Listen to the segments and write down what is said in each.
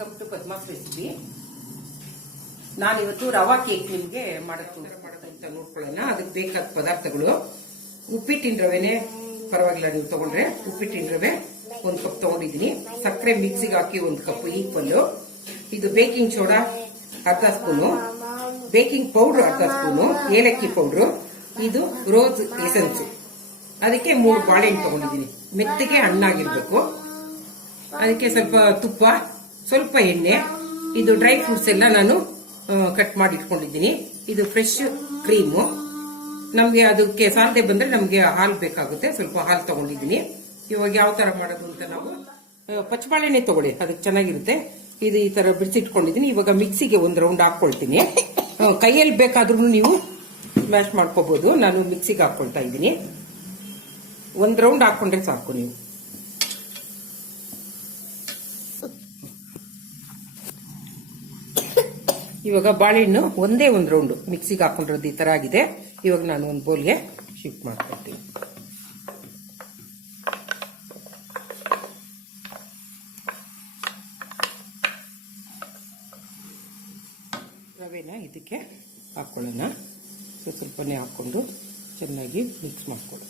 Welcome to Padma's recipe. ನಾನಿವತ್ತು ರವಾ cake ನಿಮಗೆ ಮಾಡೋದು ಅಂತ ನೋಡ್ಕೊಳ್ಳೋಣ. ಅದಕ್ಕೆ ಬೇಕಾದ ಪದಾರ್ಥಗಳು: ಉಪ್ಪಿಟ್ಟಿನ ರವೆನೇ ಪರವಾಗಿಲ್ಲ, ನೀವು ತಗೊಂಡ್ರೆ ಉಪ್ಪಿಟ್ಟಿನ ರವೆ 1 ಕಪ್ ತಗೊಂಡಿದ್ದೀನಿ. ಸಕ್ಕರೆ ಮಿಕ್ಸಿಗೆ ಹಾಕಿ 1 ಕಪ್ ಈಕ್ವಲ್. ಇದು ಬೇಕಿಂಗ್ ಸೋಡಾ ಅರ್ಧ ಸ್ಪೂನು, ಬೇಕಿಂಗ್ ಪೌಡರ್ ಅರ್ಧ ಸ್ಪೂನು, ಏಲಕ್ಕಿ ಪೌಡ್ರು, ಇದು ರೋಸ್ ಎಸೆನ್ಸ್. ಅದಕ್ಕೆ 3 ಬಾಳೆಹಣ್ಣು ತಗೊಂಡಿದ್ದೀನಿ. ಮೆತ್ತಗೆ ಹಣ್ಣಾಗಿರ್ಬೇಕು. ಅದಕ್ಕೆ ಸ್ವಲ್ಪ ತುಪ್ಪ, ಸ್ವಲ್ಪ ಎಣ್ಣೆ, ಇದು ಡ್ರೈ ಫ್ರೂಟ್ಸ್ ಎಲ್ಲ ನಾನು ಕಟ್ ಮಾಡಿ ಇಟ್ಕೊಂಡಿದ್ದೀನಿ. ಇದು ಫ್ರೆಶ್ ಕ್ರೀಮು. ನಮಗೆ ಅದಕ್ಕೆ ಸಾಧ್ಯ ಬಂದ್ರೆ ನಮಗೆ ಹಾಲು ಬೇಕಾಗುತ್ತೆ, ಸ್ವಲ್ಪ ಹಾಲು ತಗೊಂಡಿದ್ದೀನಿ. ಇವಾಗ ಯಾವ ತರ ಮಾಡೋದು ಅಂತ ನಾವು ಪಚ್ಚಬಾಳೆಣ್ಣೆ ತಗೊಳ್ಳಿ, ಅದಕ್ಕೆ ಚೆನ್ನಾಗಿರುತ್ತೆ. ಇದು ಈ ತರ ಬಿಡಿಸಿಟ್ಕೊಂಡಿದ್ದೀನಿ. ಇವಾಗ ಮಿಕ್ಸಿಗೆ 1 ರೌಂಡ್ ಹಾಕೊಳ್ತೀನಿ. ಕೈಯಲ್ಲಿ ಬೇಕಾದ್ರೂ ನೀವು ಮ್ಯಾಶ್ ಮಾಡ್ಕೋಬಹುದು. ನಾನು ಮಿಕ್ಸಿಗೆ ಹಾಕೊಳ್ತಾ ಇದ್ದೀನಿ. 1 ರೌಂಡ್ ಹಾಕೊಂಡ್ರೆ ಸಾಕು ನೀವು. ಇವಾಗ ಬಾಳೆಹಣ್ಣು ಒಂದೇ 1 ರೌಂಡ್ ಮಿಕ್ಸಿಗೆ ಹಾಕೊಂಡಿರೋದು ಈ ತರ ಆಗಿದೆ. ಇವಾಗ ನಾನು ಒಂದು ಬೌಲ್ಗೆ ಶಿಫ್ಟ್ ಮಾಡ್ಕೊಳ್ತೀನಿ. ರವೆನ ಇದಕ್ಕೆ ಹಾಕೊಳ್ಳೋಣ. ಸ್ವಲ್ಪನೇ ಹಾಕೊಂಡು ಚೆನ್ನಾಗಿ ಮಿಕ್ಸ್ ಮಾಡ್ಕೊಳ್ಳಿ.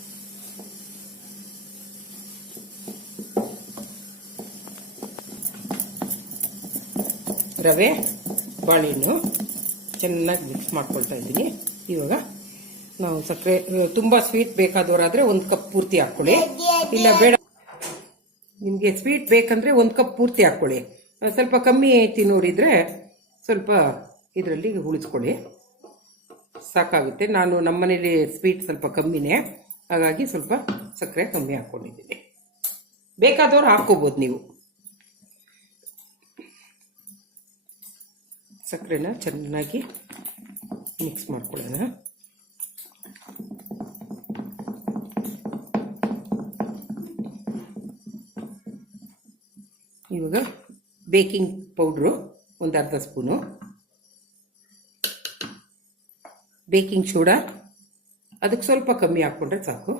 ರವೆ ಬಾಳೆಹಣ್ಣು ಚೆನ್ನಾಗಿ ಮಿಕ್ಸ್ ಮಾಡ್ಕೊಳ್ತಾ ಇದ್ದೀನಿ. ಇವಾಗ ನಾವು ಸಕ್ಕರೆ ತುಂಬಾ ಸ್ವೀಟ್ ಬೇಕಾದವರಾದ್ರೆ 1 ಕಪ್ ಪೂರ್ತಿ ಹಾಕೊಳ್ಳಿ. ಇಲ್ಲ ಬೇಡ, ನಿಮ್ಗೆ ಸ್ವೀಟ್ ಬೇಕಂದ್ರೆ 1 ಕಪ್ ಪೂರ್ತಿ ಹಾಕೊಳ್ಳಿ. ಸ್ವಲ್ಪ ಕಮ್ಮಿ ತಿನ್ನೋರಿದ್ರೆ ಸ್ವಲ್ಪ ಇದರಲ್ಲಿ ಉಳಿಸ್ಕೊಳ್ಳಿ, ಸಾಕಾಗುತ್ತೆ. ನಾನು ನಮ್ಮನೇಲಿ ಸ್ವೀಟ್ ಸ್ವಲ್ಪ ಕಮ್ಮಿನೇ, ಹಾಗಾಗಿ ಸ್ವಲ್ಪ ಸಕ್ಕರೆ ಕಮ್ಮಿ ಹಾಕೊಂಡಿದ್ದೀನಿ. ಬೇಕಾದವ್ರು ಹಾಕೋಬಹುದು ನೀವು. ಸಕ್ಕರೆನ ಚೆನ್ನಾಗಿ ಮಿಕ್ಸ್ ಮಾಡ್ಕೊಳ್ಳೋಣ. ಇವಾಗ ಬೇಕಿಂಗ್ ಪೌಡ್ರು 1 ಅರ್ಧ ಸ್ಪೂನು, ಬೇಕಿಂಗ್ ಸೋಡಾ ಅದಕ್ಕೆ ಸ್ವಲ್ಪ ಕಮ್ಮಿ ಹಾಕ್ಕೊಂಡ್ರೆ ಸಾಕು,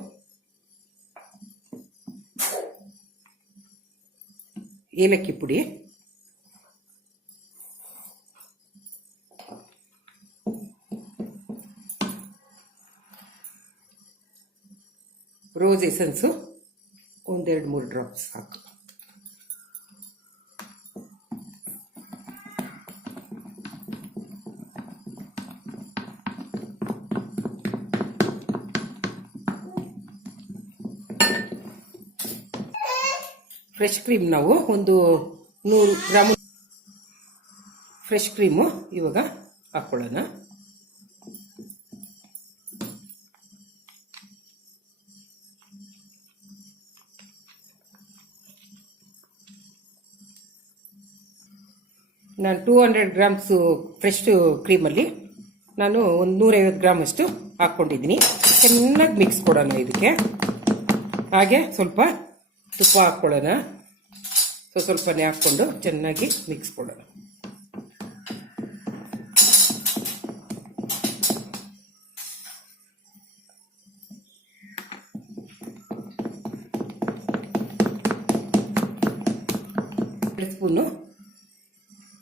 ಏಲಕ್ಕಿ ಪುಡಿ, ರೋಸ್ ಎಸೆನ್ಸು 1-2-3 ಡ್ರಾಪ್ಸ್ ಹಾಕು. ಫ್ರೆಶ್ ಕ್ರೀಮ್ ನಾವು 100 ಗ್ರಾಮ್ ಫ್ರೆಶ್ ಕ್ರೀಮು ಇವಾಗ ಹಾಕೊಳ್ಳೋಣ. ನಾನು 200 ಗ್ರಾಮ್ಸ್ ಫ್ರೆಶ್ ಕ್ರೀಮಲ್ಲಿ ನಾನು 150 ಗ್ರಾಮ್ ಅಷ್ಟು ಹಾಕ್ಕೊಂಡಿದ್ದೀನಿ. ಚೆನ್ನಾಗಿ ಮಿಕ್ಸ್ ಕೊಡೋಣ ಇದಕ್ಕೆ. ಹಾಗೆ ಸ್ವಲ್ಪ ತುಪ್ಪ ಹಾಕ್ಕೊಳ್ಳೋಣ. ಸ್ವಲ್ಪನೇ ಹಾಕ್ಕೊಂಡು ಚೆನ್ನಾಗಿ ಮಿಕ್ಸ್ ಕೊಡೋಣ.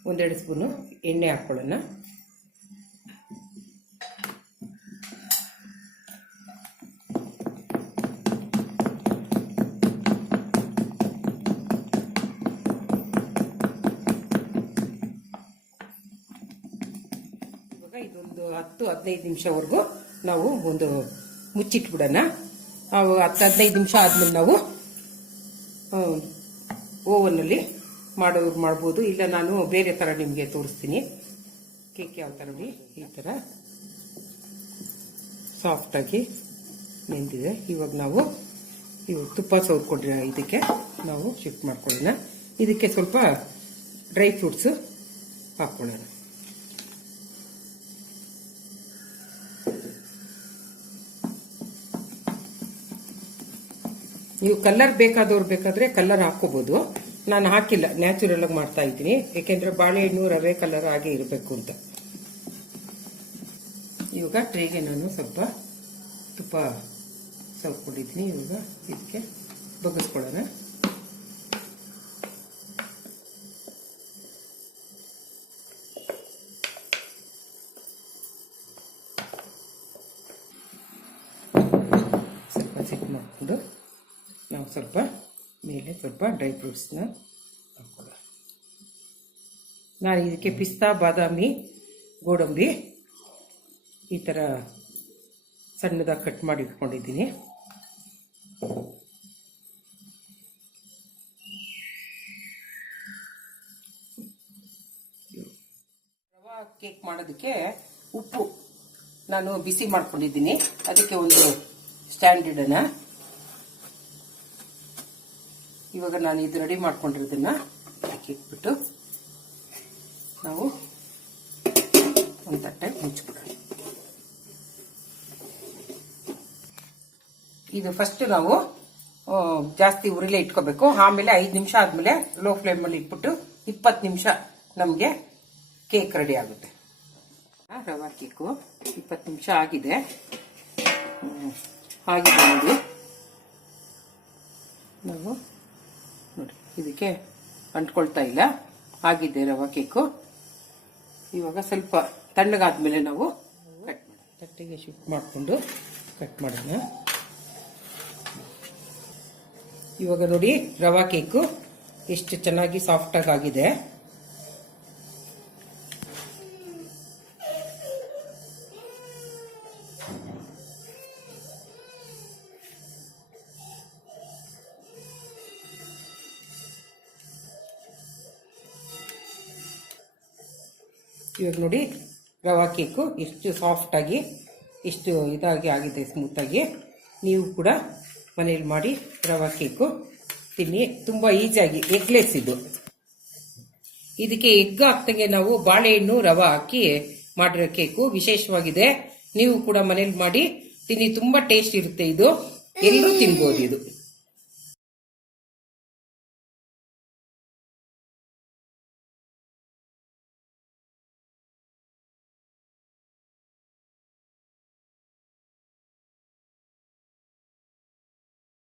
ಒಂದೆರಡು ಸ್ಪೂನು ಎಣ್ಣೆ ಹಾಕ್ಕೊಳ್ಳೋಣ. ಇವಾಗ ಇದೊಂದು 10-15 ನಿಮಿಷವರೆಗೂ ನಾವು ಒಂದು ಮುಚ್ಚಿಟ್ಬಿಡೋಣ. 10-15 ನಿಮಿಷ ಆದ್ಮೇಲೆ ನಾವು ಓವನ್ನಲ್ಲಿ ಮಾಡ್ಬೋದು. ಇಲ್ಲ ನಾನು ಬೇರೆ ಥರ ನಿಮಗೆ ತೋರಿಸ್ತೀನಿ. ಕೇಕ್ ಯಾವ ಥರ ನೋಡಿ, ಈ ಥರ ಸಾಫ್ಟಾಗಿ ನೆಂದಿದೆ. ಇವಾಗ ನಾವು ತುಪ್ಪ ಸವರ್ಕೊಂಡ್ರೆ ಇದಕ್ಕೆ ನಾವು ಶಿಫ್ಟ್ ಮಾಡ್ಕೊಳ್ಳೋಣ. ಇದಕ್ಕೆ ಸ್ವಲ್ಪ ಡ್ರೈ ಫ್ರೂಟ್ಸು ಹಾಕ್ಕೊಳ್ಳೋಣ. ನೀವು ಕಲರ್ ಬೇಕಾದ್ರೆ ಕಲರ್ ಹಾಕೋಬಹುದು. ನಾನು ಹಾಕಿಲ್ಲ, ನ್ಯಾಚುರಲ್ ಆಗಿ ಮಾಡ್ತಾ ಇದ್ದೀನಿ. ಯಾಕೆಂದ್ರೆ ಬಾಳೆಹಣ್ಣು ರವೆ ಕಲರ್ ಹಾಗೆ ಇರಬೇಕು ಅಂತ. ಇವಾಗ ಟ್ರೇಗೆ ನಾನು ಸ್ವಲ್ಪ ತುಪ್ಪ ಸವರ್ಕೊಂಡಿದ್ದೀನಿ. ಇವಾಗ ಇದಕ್ಕೆ ಬಗ್ಗಿಸ್ಕೊಳ್ಳೋಣ. ಸ್ವಲ್ಪ ಮೇಲೆ ಸ್ವಲ್ಪ ಡ್ರೈ ಫ್ರೂಟ್ಸ್ನ ಹಾಕೊಳ್ಳೋಣ. ನಾನು ಇದಕ್ಕೆ ಪಿಸ್ತಾ, ಬಾದಾಮಿ, ಗೋಡಂಬಿ ಈ ಥರ ಸಣ್ಣದಾಗಿ ಕಟ್ ಮಾಡಿ ಇಟ್ಕೊಂಡಿದ್ದೀನಿ. ರವಾ ಕೇಕ್ ಮಾಡೋದಕ್ಕೆ ಉಪ್ಪು ನಾನು ಬಿಸಿ ಮಾಡ್ಕೊಂಡಿದ್ದೀನಿ. ಅದಕ್ಕೆ ಒಂದು ಸ್ಟ್ಯಾಂಡ್ ಇಡೋಣ. ಇವಾಗ ನಾನು ಇದು ರೆಡಿ ಮಾಡ್ಕೊಂಡಿರೋದನ್ನ ಹಾಕಿಟ್ಬಿಟ್ಟು ನಾವು ಒಂದು ತಟ್ಟೆ ಮುಚ್ಚಿಬಿಡೋಣ. ಇದು ಫಸ್ಟ್ ನಾವು ಜಾಸ್ತಿ ಉರಿಲೇ ಇಟ್ಕೋಬೇಕು. ಆಮೇಲೆ 5 ನಿಮಿಷ ಆದ್ಮೇಲೆ ಲೋ ಫ್ಲೇಮಲ್ಲಿ ಇಟ್ಬಿಟ್ಟು 20 ನಿಮಿಷ ನಮಗೆ ಕೇಕ್ ರೆಡಿ ಆಗುತ್ತೆ. ರವಾ ಕೇಕು 20 ನಿಮಿಷ ಆಗಿದೆ. ನೋಡಿ ನಾವು ನೋಡಿ ಇದಕ್ಕೆ ಅಂಟ್ಕೊಳ್ತಾ ಇಲ್ಲ, ಆಗಿದೆ ರವಾ ಕೇಕು. ಇವಾಗ ಸ್ವಲ್ಪ ತಣ್ಣಗಾದ್ಮೇಲೆ ನಾವು ಕಟ್ ಮಾಡೋಣ. ತಟ್ಟೆಗೆ ಶಿಫ್ಟ್ ಮಾಡಿಕೊಂಡು ಕಟ್ ಮಾಡೋಣ. ಇವಾಗ ನೋಡಿ ರವಾ ಕೇಕು ಎಷ್ಟು ಚೆನ್ನಾಗಿ ಸಾಫ್ಟಾಗಿ ಆಗಿದೆ. ಇವಾಗ ನೋಡಿ ರವಾ ಕೇಕು ಎಷ್ಟು ಸಾಫ್ಟಾಗಿ ಎಷ್ಟು ಇದಾಗಿ ಆಗಿದೆ, ಸ್ಮೂತಾಗಿ. ನೀವು ಕೂಡ ಮನೇಲಿ ಮಾಡಿ ರವಾ ಕೇಕು ತಿನ್ನಿ. ತುಂಬ ಈಸಿಯಾಗಿ ಎಗ್ಲೆಸ್ ಇದು. ಇದಕ್ಕೆ ಎಗ್ ಹಾಕ್ದಂಗೆ ನಾವು ಬಾಳೆಹಣ್ಣು ರವಾ ಹಾಕಿ ಮಾಡಿರೋ ಕೇಕು ವಿಶೇಷವಾಗಿದೆ. ನೀವು ಕೂಡ ಮನೇಲಿ ಮಾಡಿ ತಿನ್ನಿ, ತುಂಬ ಟೇಸ್ಟ್ ಇರುತ್ತೆ ಇದು. ಎಲ್ಲರೂ ತಿನ್ಬೋದು ಇದು.